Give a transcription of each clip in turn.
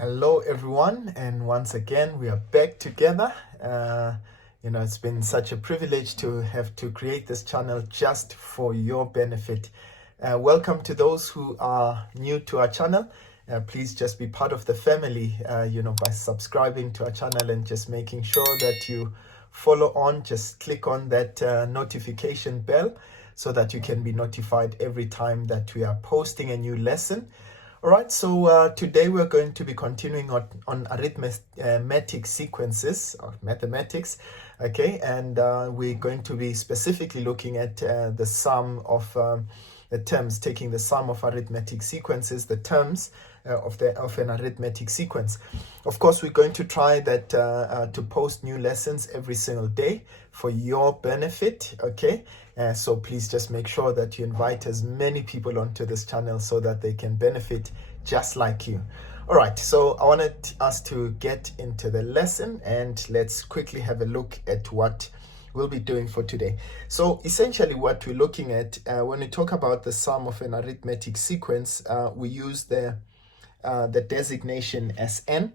Hello everyone, and once again we are back together. It's been such a privilege to have to create this channel just for your benefit. Welcome to those who are new to our channel. Please just be part of the family, by subscribing to our channel and just making sure that you follow on. Just click on that notification bell so that you can be notified every time that we are posting a new lesson. All right, so today we're going to be continuing on arithmetic sequences or mathematics, okay? And we're going to be specifically looking at the sum of the terms, taking the sum of arithmetic sequences, the terms of an arithmetic sequence. Of course, we're going to try that to post new lessons every single day for your benefit, okay? So please just make sure that you invite as many people onto this channel so that they can benefit just like you. All right, so I wanted us to get into the lesson, and let's quickly have a look at what we'll be doing for today. So essentially what we're looking at when we talk about the sum of an arithmetic sequence, we use the designation as n.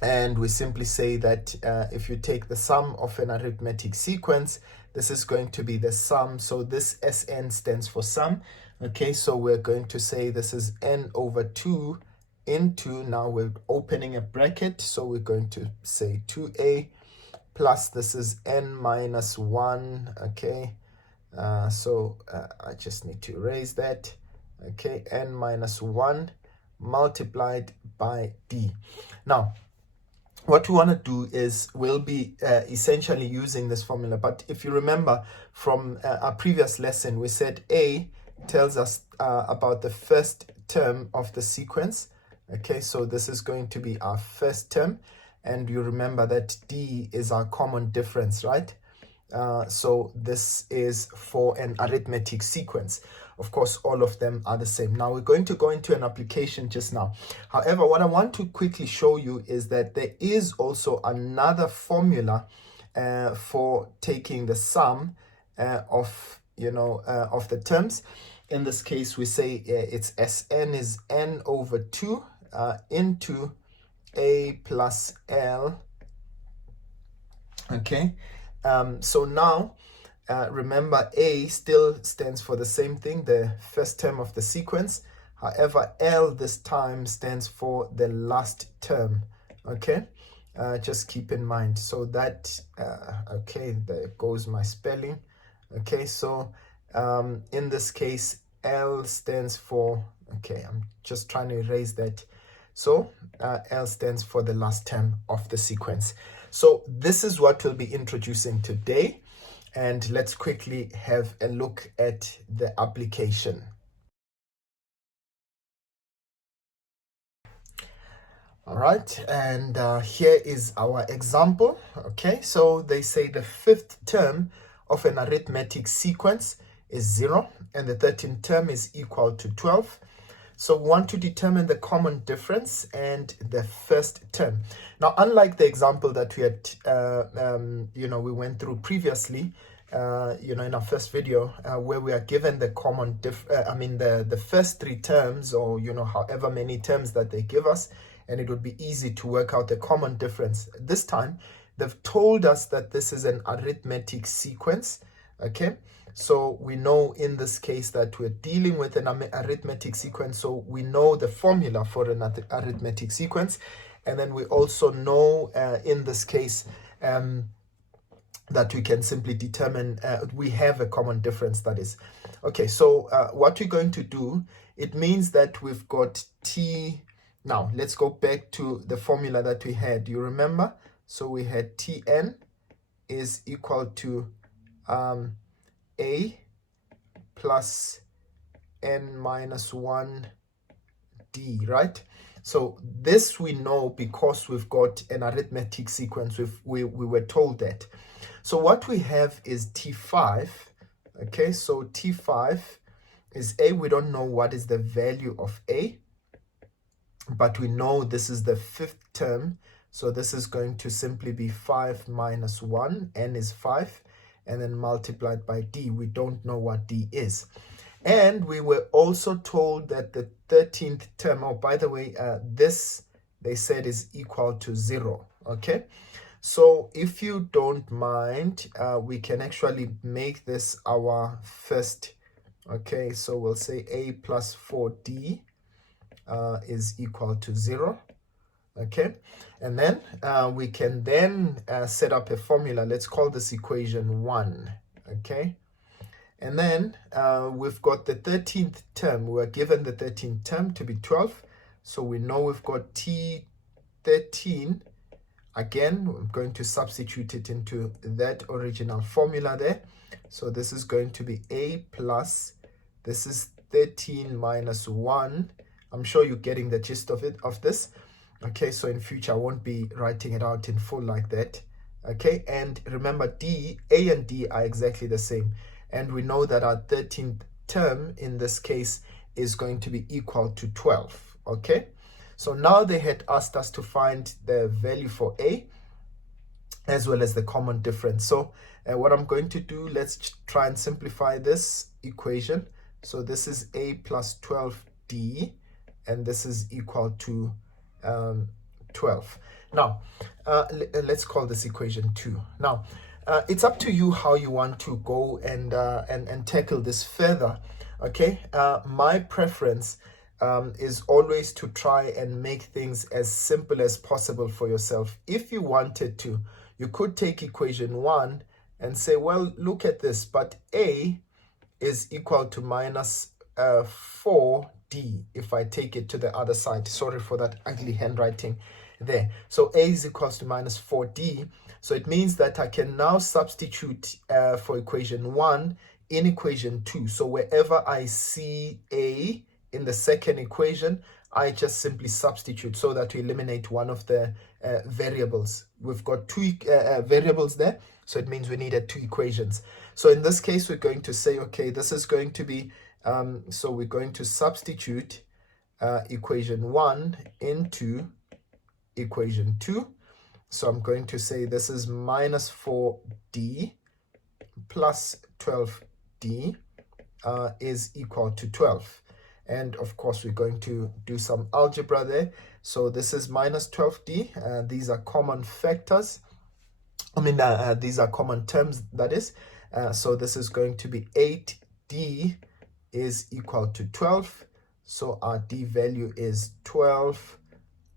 And we simply say that if you take the sum of an arithmetic sequence, this is going to be the sum. So this Sn stands for sum. Okay, so we're going to say this is n over 2 into, now we're opening a bracket, so we're going to say 2a plus this is n minus 1. Okay, so I just need to erase that. Okay, n minus 1 multiplied by d. Now, what we want to do is we'll be essentially using this formula. But if you remember from our previous lesson, we said A tells us about the first term of the sequence. Okay, so this is going to be our first term. And you remember that D is our common difference, right? So this is for an arithmetic sequence. Of course, all of them are the same. Now, we're going to go into an application just now. However, what I want to quickly show you is that there is also another formula for taking the sum of the terms. In this case, we say it's Sn is n over 2 into a plus l. Okay, so now remember, A still stands for the same thing, the first term of the sequence. However, L this time stands for the last term. Okay, just keep in mind. So that, okay, there goes my spelling. Okay, so in this case, L stands for, okay, I'm just trying to erase that. So L stands for the last term of the sequence. So this is what we'll be introducing today. And let's quickly have a look at the application. All right, and here is our example. Okay, so they say the fifth term of an arithmetic sequence is 0, and the 13th term is equal to 12. So we want to determine the common difference and the first term. Now, unlike the example that we had, we went through previously, in our first video, where we are given the common the first three terms, or however many terms that they give us, and it would be easy to work out the common difference. This time, they've told us that this is an arithmetic sequence. Okay, so we know in this case that we're dealing with an arithmetic sequence, so we know the formula for an arithmetic sequence, and then we also know in this case that we can simply determine we have a common difference, that is. Okay, so what we're going to do, it means that we've got t. Now let's go back to the formula that we had. You remember? So we had Tn is equal to a plus n minus 1 d, right? So this we know because we've got an arithmetic sequence. We were told that. So what we have is T5. Okay, so T5 is A. We don't know what is the value of A, but we know this is the fifth term. So this is going to simply be 5 minus 1. N is 5. And then multiplied by D. We don't know what D is. And we were also told that the 13th term, oh, by the way, this they said is equal to 0. Okay, so if you don't mind, we can actually make this our first. Okay, so we'll say a plus 4d is equal to 0. Okay, and then we can then set up a formula. Let's call this equation 1. Okay, and then we've got the 13th term. We're given the 13th term to be 12. So we know we've got T13. Again, I'm going to substitute it into that original formula there. So this is going to be a plus, this is 13 minus 1. I'm sure you're getting the gist of this. Okay, so in future I won't be writing it out in full like that. Okay, and remember a and d are exactly the same. And we know that our 13th term in this case is going to be equal to 12. Okay, so now they had asked us to find the value for a as well as the common difference. So what I'm going to do, let's try and simplify this equation. So this is a plus 12d, and this is equal to 12. Now, let's call this equation 2. Now, it's up to you how you want to go and tackle this further. Okay, my preference is always to try and make things as simple as possible for yourself. If you wanted to, you could take equation 1 and say, well, look at this, but a is equal to minus 4d if I take it to the other side. Sorry for that ugly handwriting there. So a is equals to minus 4d. So it means that I can now substitute for equation 1 in equation 2. So wherever I see a in the second equation, I just simply substitute so that we eliminate one of the variables. We've got two variables there, so it means we needed 2 equations. So in this case, we're going to say, okay, this is going to be, so we're going to substitute equation 1 into equation 2. So I'm going to say this is minus 4d plus 12d is equal to 12. And of course, we're going to do some algebra there. So this is minus 12d. These are common factors. These are common terms, that is. So this is going to be 8d is equal to 12. So our d value is 12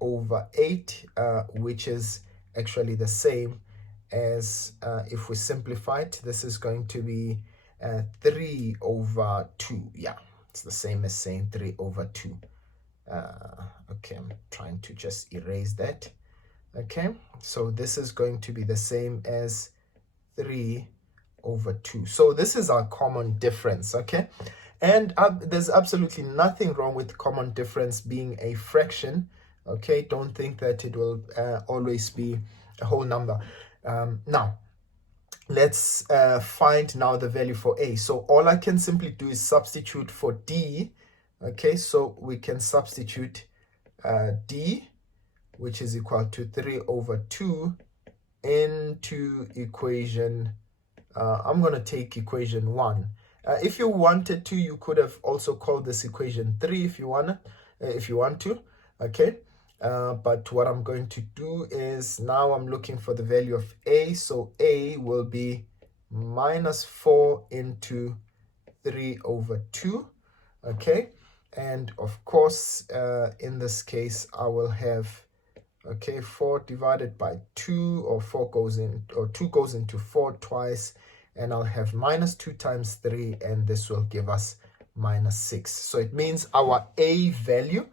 over 8, which is actually the same as, if we simplify it, this is going to be 3 over 2. Yeah, it's the same as saying 3 over 2. Okay, I'm trying to just erase that. Okay, so this is going to be the same as 3 over 2. So this is our common difference. Okay, and there's absolutely nothing wrong with common difference being a fraction. Okay, don't think that it will always be a whole number. Now, let's find now the value for a. So all I can simply do is substitute for d. Okay, so we can substitute d, which is equal to 3 over 2, into equation, I'm going to take equation 1. If you wanted to, you could have also called this equation 3 if you want to. Okay, but what I'm going to do is now I'm looking for the value of a. So a will be minus 4 into 3 over 2. Okay, and of course, in this case, I will have, okay, 4 divided by 2, or 4 goes in, or 2 goes into 4 twice, and I'll have minus 2 times 3, and this will give us minus 6. So it means our a value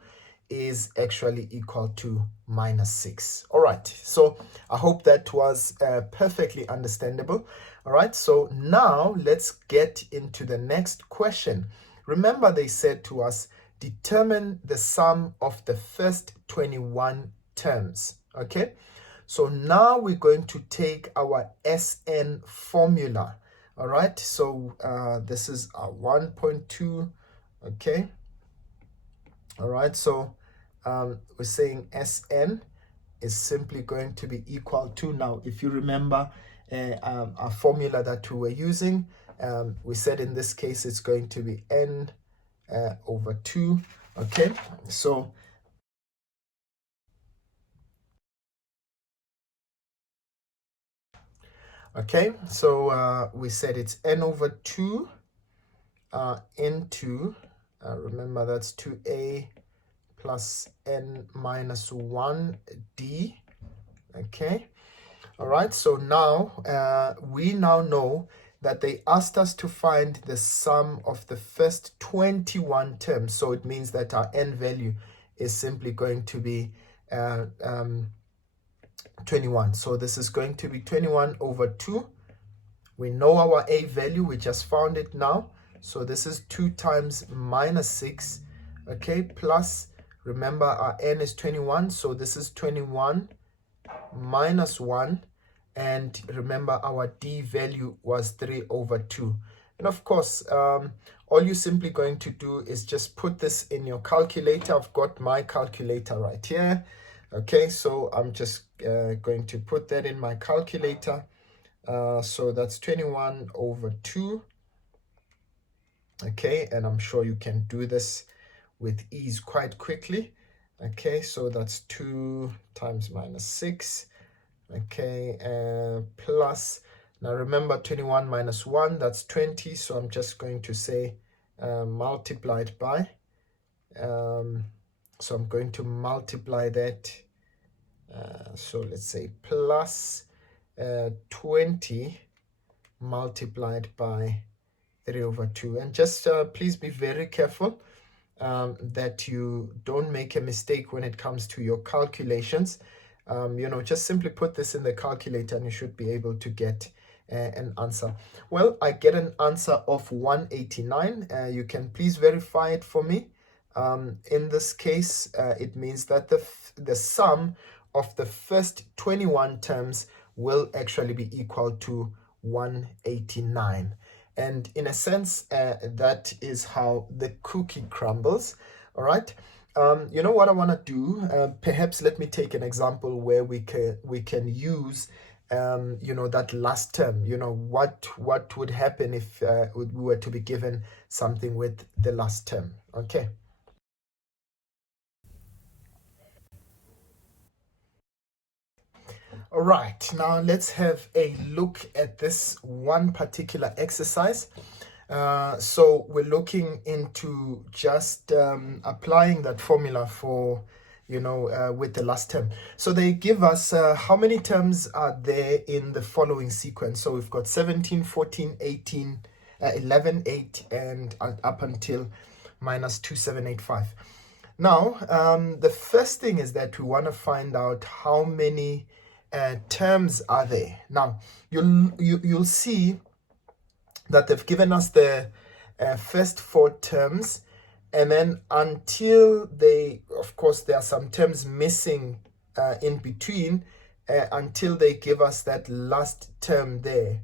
is actually equal to minus 6. All right, so I hope that was perfectly understandable. All right, so now let's get into the next question. Remember, they said to us, determine the sum of the first 21 terms. Okay, so now we're going to take our SN formula. All right, so this is our 1.2. Okay, all right, so we're saying SN is simply going to be equal to, now if you remember our formula that we were using, we said in this case it's going to be n over 2. Okay, so Okay, so we said it's n over 2 into, remember that's 2a plus n minus 1 d. Okay, all right, so now we now know that they asked us to find the sum of the first 21 terms. So it means that our n value is simply going to be 21. So this is going to be 21 over 2. We know our a value, we just found it now. So this is 2 times minus 6, okay, plus, remember our n is 21, so this is 21 minus 1, and remember our d value was 3 over 2. And of course, all you're simply going to do is just put this in your calculator. I've got my calculator right here. Okay, so I'm just going to put that in my calculator. So that's 21 over 2. Okay, and I'm sure you can do this with ease quite quickly. Okay, so that's 2 times minus 6. Okay, plus, now remember 21 minus 1, that's 20. So I'm just going to say multiplied by. So I'm going to multiply that. So let's say plus 20 multiplied by 3 over 2. And just please be very careful that you don't make a mistake when it comes to your calculations. Just simply put this in the calculator and you should be able to get an answer. Well, I get an answer of 189. You can please verify it for me. In this case, it means that the sum of the first 21 terms will actually be equal to 189. And in a sense, that is how the cookie crumbles. All right. You know what I want to do? Perhaps let me take an example where we can use that last term. What would happen if we were to be given something with the last term. Okay. All right, now let's have a look at this one particular exercise. So we're looking into just applying that formula for, with the last term. So they give us how many terms are there in the following sequence. So we've got 17, 14, 18, 11, 8, and up until minus 2785. Now, the first thing is that we want to find out how many terms are there. Now, you'll see that they've given us the first 4 terms, and then until of course, there are some terms missing in between, until they give us that last term there.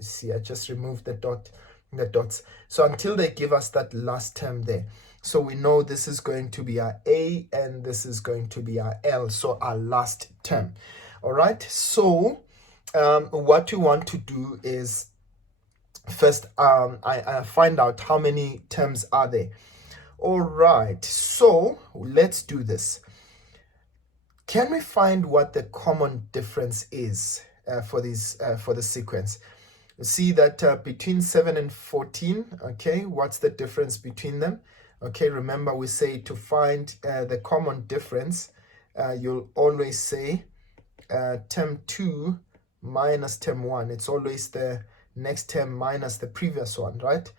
See, I just removed the dots. So until they give us that last term there. So we know this is going to be our A and this is going to be our L, so our last term. All right, so what we want to do is first I find out how many terms are there. All right, so let's do this. Can we find what the common difference is for the sequence? You see that between 7 and 14, okay, what's the difference between them? Okay, remember we say to find the common difference, you'll always say term 2 minus term 1. It's always the next term minus the previous one, right?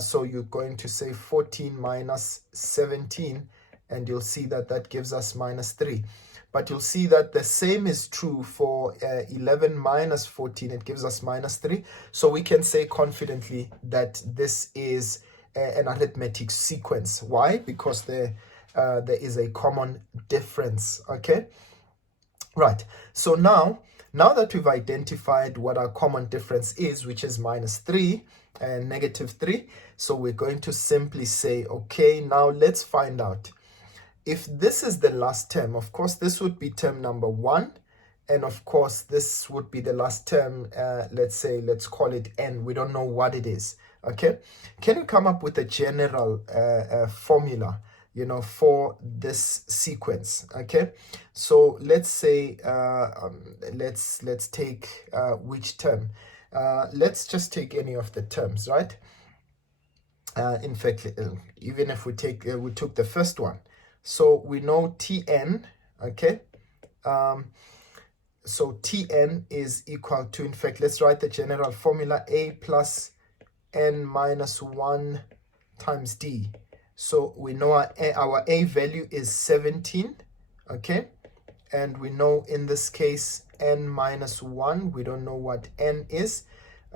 So you're going to say 14 minus 17, and you'll see that that gives us minus 3. But you'll see that the same is true for 11 minus 14. It gives us minus 3. So we can say confidently that this is an arithmetic sequence. Why? Because there is a common difference, okay? Right, so now that we've identified what our common difference is, which is minus 3 and negative 3, so we're going to simply say, okay, now let's find out. If this is the last term, of course, this would be term number 1, and of course, this would be the last term, let's call it n. We don't know what it is, okay? Can you come up with a general formula, for this sequence. Okay, so let's say let's take which term. Let's just take any of the terms, right? In fact, even if we took the first one, so we know Tn. Okay, so Tn is equal to, in fact, let's write the general formula: a plus n minus 1 times d. So we know our a value is 17, okay? And we know in this case n minus 1, we don't know what n is,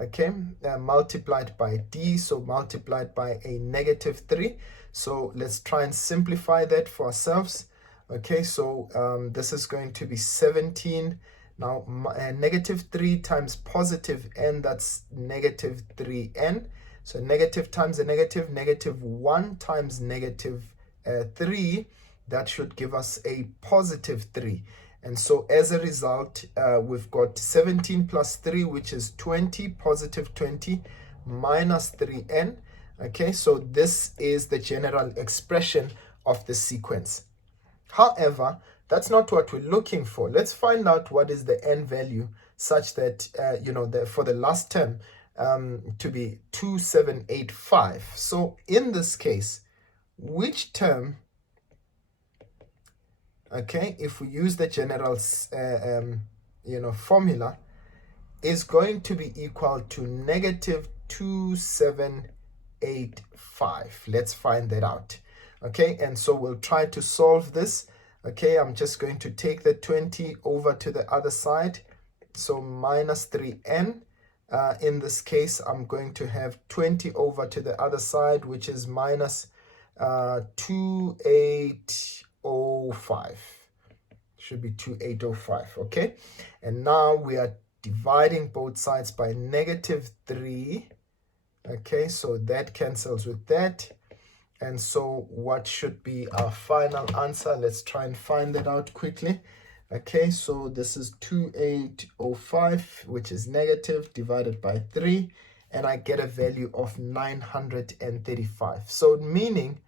okay? Multiplied by d, so multiplied by a negative 3. So let's try and simplify that for ourselves. Okay, so this is going to be 17. Now, negative 3 times positive n, that's negative 3n. So negative times a negative, negative 1 times negative 3, that should give us a positive 3. And so as a result, we've got 17 plus 3, which is 20, positive 20, minus 3n. Okay, so this is the general expression of the sequence. However, that's not what we're looking for. Let's find out what is the n value such that, for the last term to be 2785. So in this case, which term, okay, if we use the general, formula, is going to be equal to negative 2785. Let's find that out. Okay, and so we'll try to solve this. Okay, I'm just going to take the 20 over to the other side. So minus 3n. In this case, I'm going to have 20 over to the other side, which is minus 2805. Should be 2805, okay? And now we are dividing both sides by negative 3. Okay, so that cancels with that. And so what should be our final answer? Let's try and find that out quickly. Okay, so this is 2805, which is negative, divided by 3, and I get a value of 935. So meaning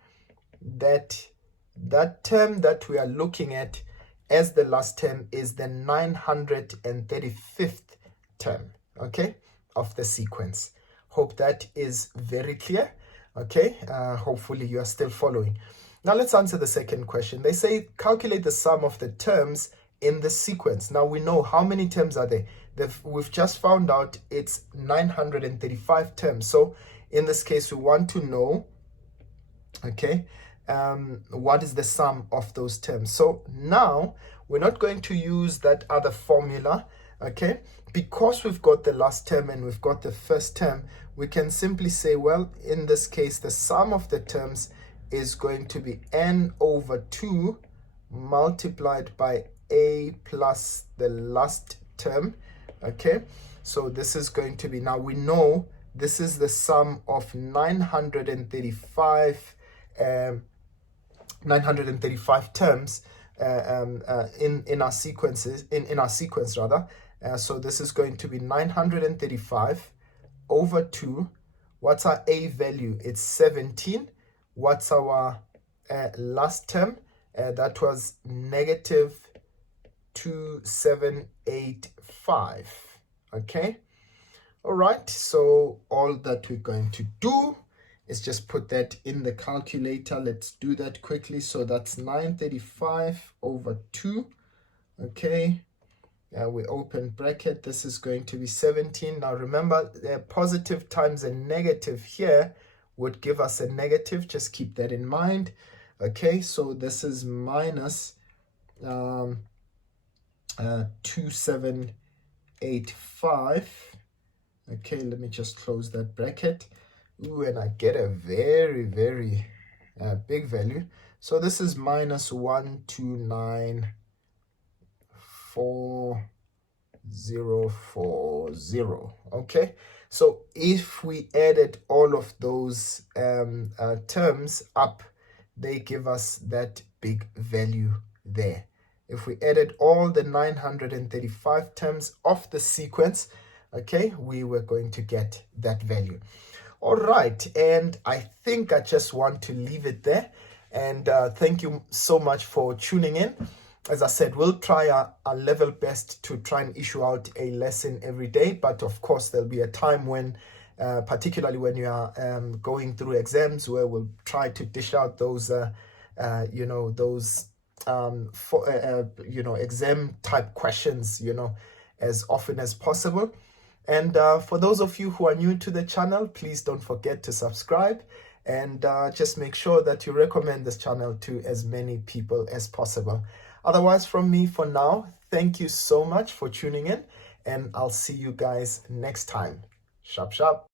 that that term that we are looking at as the last term is the 935th term, okay, of the sequence. Hope that is very clear. Okay, hopefully you are still following. Now let's answer the second question. They say calculate the sum of the terms in the sequence. Now we know how many terms are there. We've just found out it's 935 terms. So in this case, we want to know, okay, what is the sum of those terms. So now we're not going to use that other formula, okay, because we've got the last term and we've got the first term. We can simply say, well, in this case, the sum of the terms is going to be n over 2 multiplied by a plus the last term. Okay, so this is going to be, now we know this is the sum of 935 terms in our sequences, in our sequence rather. So this is going to be 935 over 2. What's our a value? It's 17. What's our last term? That was negative 2785. Okay, all right, so all that we're going to do is just put that in the calculator. Let's do that quickly. So that's 935 over 2. Okay, we open bracket. This is going to be 17. Now remember, positive times a negative here would give us a negative. Just keep that in mind. Okay, so this is minus 2785. Okay, let me just close that bracket. Ooh, and I get a very, very big value. So this is minus 1294040. Okay, so if we added all of those terms up, they give us that big value there. If we added all the 935 terms of the sequence, okay, we were going to get that value. All right, and I think I just want to leave it there. And thank you so much for tuning in. As I said, we'll try our level best to try and issue out a lesson every day. But of course, there'll be a time when, particularly when you are going through exams, where we'll try to dish out those, exam type questions, as often as possible. And for those of you who are new to the channel, please don't forget to subscribe, and just make sure that you recommend this channel to as many people as possible. Otherwise, from me for now, thank you so much for tuning in, and I'll see you guys next time. Sharp, sharp.